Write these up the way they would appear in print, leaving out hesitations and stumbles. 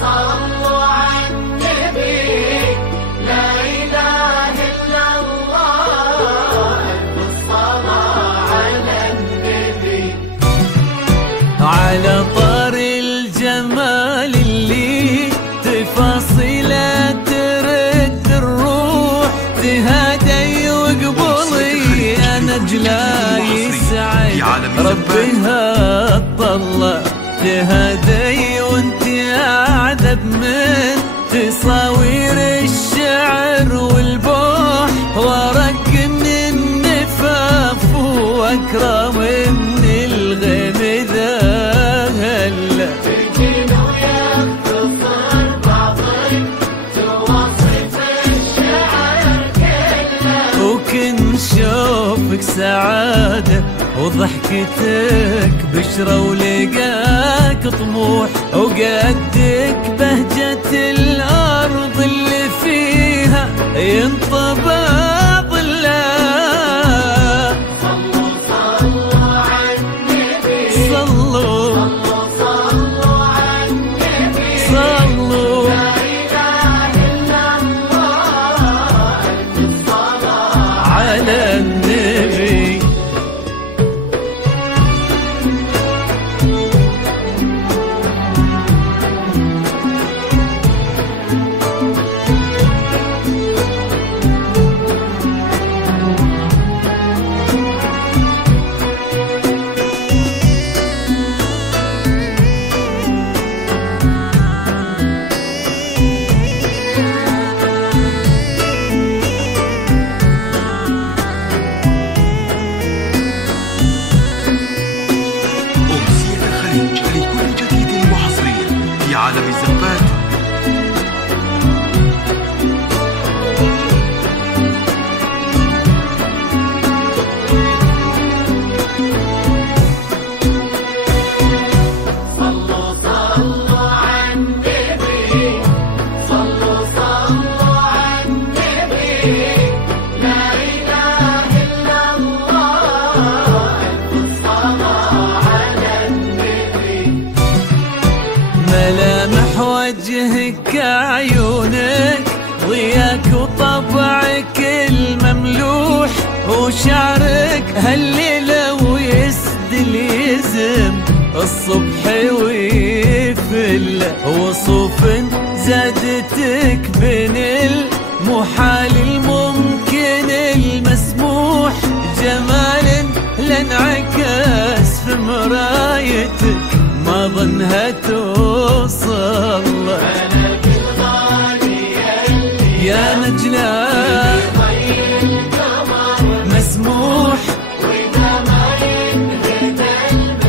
صلوا على النبي، لا إله إلا الله، الصلاة على النبي. على طار الجمال اللي تفاصيله ترد الروح، تهادي وقبلي انا جلاي سعيد ربها طلع، تهادي وانت اعذب من تصاوير الشعر والبوح، ورق من النفاف واكرم من الغيم ذا هلا. تجينا ويختصر بعضك توصف الشعر كله، وكن شوفك سعادة وضحكتك بشرة ولقاك طموح، وقدك بهجة الأرض اللي فيها ينطبع ظلها. صلوا صلوا على النبي، صلوا صلوا على النبي، صلوا لا إله إلا الله، الصلاة على النبي. لكل جديد وحصري في عالم الزفات. صلوا صلوا على النبي، صلوا صلوا على النبي، لا إله إلا الله، الصلاة على النبي. ملامح وجهك عيونك ضياك وطبعك المملوح، وشعرك هالليلة ويسدل يزم الصبح ويفل، وصوف زادتك بين المحال الممكن المسموح، جمال لانعكس في مرايتك ما ظنها توصل. أنا في الغالي يا نجلاء طيب القمر مسموح، وإذا ما ينهد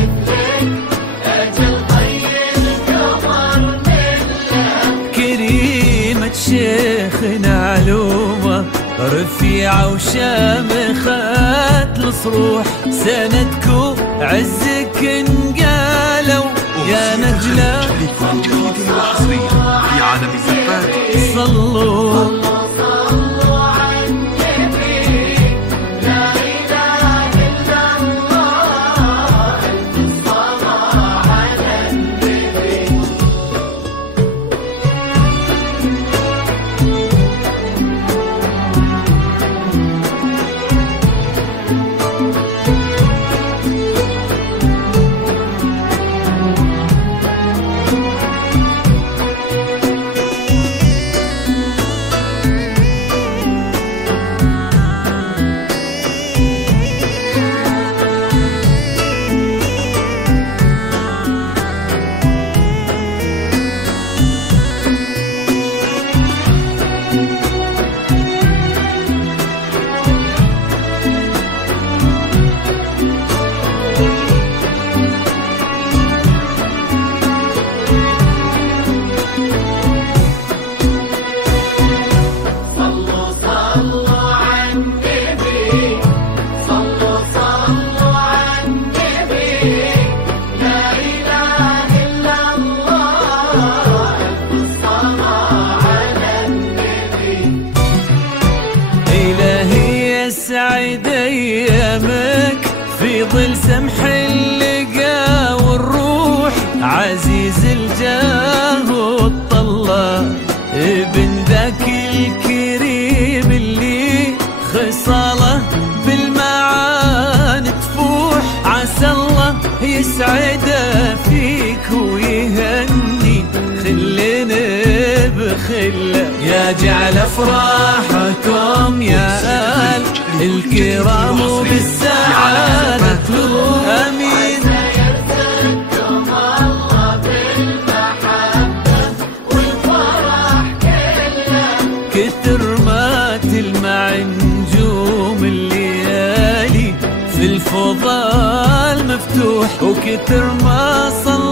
مثلك أجل طيب القمر مثلك. كريمة شيخنا علومة رفيعة وشامخة الصروح، سندك وعزك انقالوا يا نجلاء. لكل جديد وحصري في عالم الزفات. صلوا صلوا على النبي، لا إله إلا الله، الصلاة على النبي. يسعده فيك ويهني خلنا بخله، يا جعل افراحكم يا اهل الكرام وبالسعادة امين. يرزقكم الله بالمحبة والفرح كله، كتر ما تلمع نجوم الليالي في الفضاء المفتوح، وكتر ما صلى